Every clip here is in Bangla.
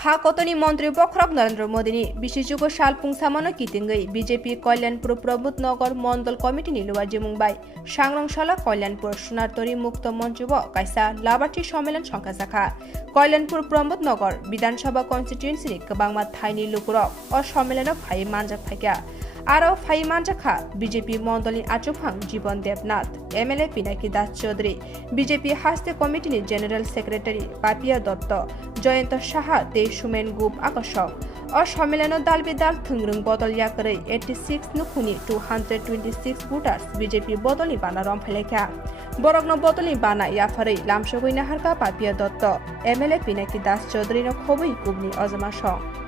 हाकतनी मंत्री बखरक नरेंद्र मोदी विशेषज्ञ सालपुंग सामानो कितिंगै बीजेपी कल्याणपुर प्रमोद नगर मंडल कमिटी निलुवा जिमुंबाई सांग्रांशाला कल्याणपुर सोनारतरी मुक्त मंच कायसा लाभार्थी सम्मेलन संख्या शाखा कल्याणपुर प्रमोद नगर विधानसभा कन्स्टिट्युएन्सी गोबांमा थाइनि लुकुरक और सम्मेलन फाइ मानजाक फाइका आरो फाइ मानजाखा बीजेपी मंडलनि आचुकहां जीवन देवनाथ एमएलए पिनाकी दास चौधरी बीजेपी हास्ते कमिटिनि जेनेरेल सेक्रेटारि पापिया दत्त जयंत साहा दे सुमेन गुप आकर्षक और सम्मेलन दाल बेदाल थुंग्रुंग बदल याकरै 86 नुखुनि 226 भोटार्स बीजेपी बदलनि बाना रमफाइलेखा बरगन बदलनि बाना याफारै लामसगै नाहारका पापिया दत्त एमएलए पिनाकी दास चौधरी न खबै कुबनि अजमा सं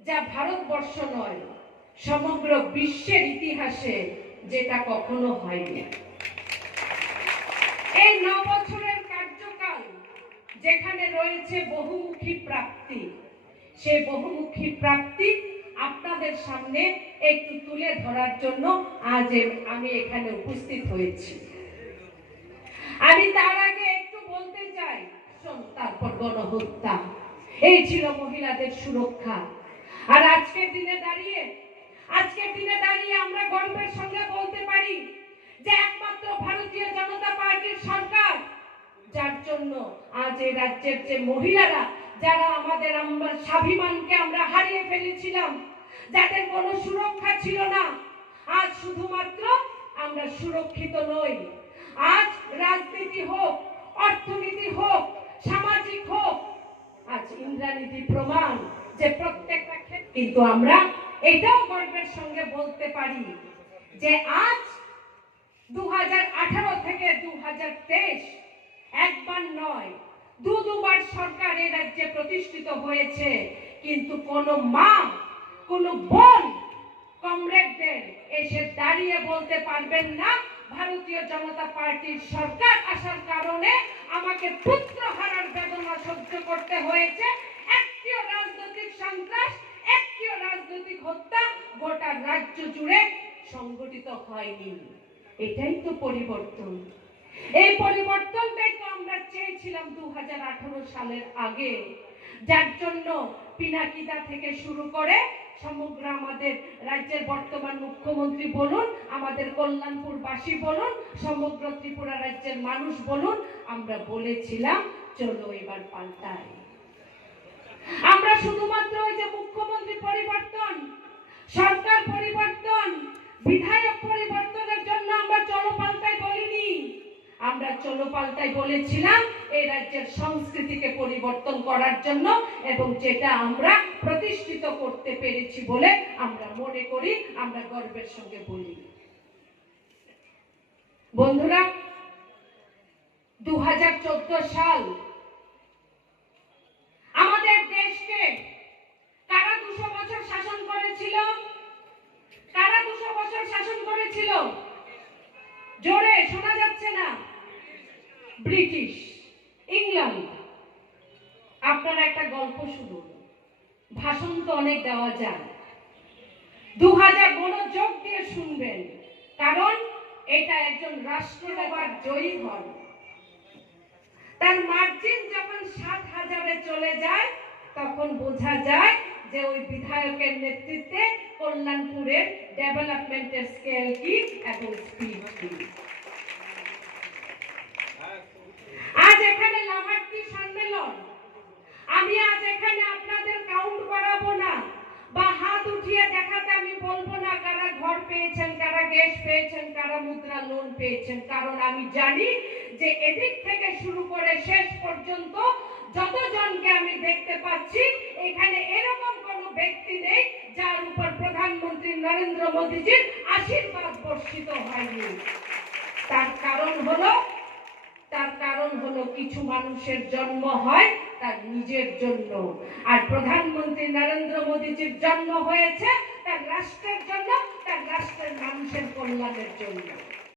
যা ভারতবর্ষ নয় সমগ্র বিশ্বের ইতিহাসে যেটা কখনো হয়নি। এই 9 বছরের কার্যকাল যেখানে রয়েছে বহুমুখী প্রাপ্তি, সেই বহুমুখী প্রাপ্তি আপনাদের সামনে একটু তুলে ধরার জন্য আজ আমি এখানে উপস্থিত হয়েছি। আমি তার আগে একটু বলতে চাই, তারপর গণহত্যা, এই ছিল মহিলাদের সুরক্ষা। আর আজকের দিনে দাঁড়িয়ে আমরা গর্বের সঙ্গে বলতে পারি যে একমাত্র ভারতীয় জনতা পার্টির সরকার, যার জন্য আজ এই রাজ্যের যে মহিলারা যারা আমাদের স্বাভিমানকে আমরা হারিয়ে ফেলেছিলাম, যাদের কোনো সুরক্ষা ছিল না, আজ শুধুমাত্র আমরা সুরক্ষিত নই। আজ রাজনীতি হোক, অর্থনীতি হোক, সামাজিক হোক, আজ ইন্দ্রানীতি প্রমাণ যে প্রত্যেকটা ক্ষেত্রে কিন্তু আমরা এটাও গর্বের সঙ্গে বলতে পারি যে আজ 2018 থেকে 2023 একবার নয় দুবার সরকার এই রাজ্যে প্রতিষ্ঠিত হয়েছে, কিন্তু কোন মা, কোন বোন কমরেডদের এসে দাঁড়িয়ে বলতে পারবেন না ভারতীয় জনতা পার্টির সরকার আসার কারণে আমাকে পুত্র হারার বেদনা সহ্য করতে হয়েছে। একটিও রাজনৈতিক সন্ত্রাস, একটিও রাজনৈতিক হত্যা গোটা রাজ্য জুড়ে সংগঠিত হয়নি। এটাই তো পরিবর্তন। এই পরিবর্তনটাই তো আমরা চেয়েছিলাম 2018 সালের আগে, যার জন্য পিনাকিদা থেকে শুরু করে সমগ্র আমাদের রাজ্যের বর্তমান মুখ্যমন্ত্রী বলুন, আমাদের কল্যাণপুরবাসী বলুন, সমগ্র ত্রিপুরা রাজ্যের মানুষ বলুন, আমরা বলেছিলাম চলো এবার পাল্টাই। আমরা শুধুমাত্র ওই যে মুখ্যমন্ত্রী পরিবর্তন, সরকার পরিবর্তন, বিধায়ক পরিবর্তনের জন্য আমরা চলো পাল্টাই বলিনি। আমরা চলো পাল্টাই বলেছিলাম এই রাজ্যের সংস্কৃতিকে পরিবর্তন করার জন্য, এবং যেটা আমরা প্রতিষ্ঠিত করতে পেরেছি বলে আমরা মনে করি, আমরা গর্বের সঙ্গে বলি। বন্ধুরা, 2014 সাল আমাদের দেশকে কারা 200 বছর শাসন করেছিল? কারা 200 বছর শাসন করেছিল? জোরে শোনা যাচ্ছে না। British, England. আপনারা একটা গল্প শুনুন, ভাষণ তো অনেক দেওয়া যায়, 2000 মনোযোগ দিয়ে শুনবেন, কারণ এটা একজন রাষ্ট্রসভার জয়ী হন, তার মার্জিন যখন 70,000-এ চলে যায় তখন বোঝা যায় যে ওই বিধায়কের নেতৃত্বে কল্যাণপুরের ডেভেলপমেন্টের স্কেল কি এবং স্পিড কি। আজ এখানে লাভার্থী সম্মেলন, আমি আজ এখানে আপনাদের কাউন্ট করাবো না বা হাত উঠিয়ে দেখাতে আমি বলবো না কারা ঘর পেয়েছেন, কারা গ্যাস পেয়েছেন, কারা মুদ্রা লোন পেয়েছেন, কারণ আমি জানি যে এদিক থেকে শুরু করে শেষ পর্যন্ত যতজনকে আমি দেখতে পাচ্ছি এখানে এরকম কোন ব্যক্তি নেই যার উপর প্রধানমন্ত্রী নরেন্দ্র মোদীজির আশীর্বাদ বর্ষিত হয়নি। তার কারণ হলো কিছু মানুষের জন্ম হয় তার নিজের জন্য, আর প্রধানমন্ত্রী নরেন্দ্র মোদীজির জন্ম হয়েছে তার রাষ্ট্রের জন্য, তার রাষ্ট্রের মানুষের কল্যাণের জন্য।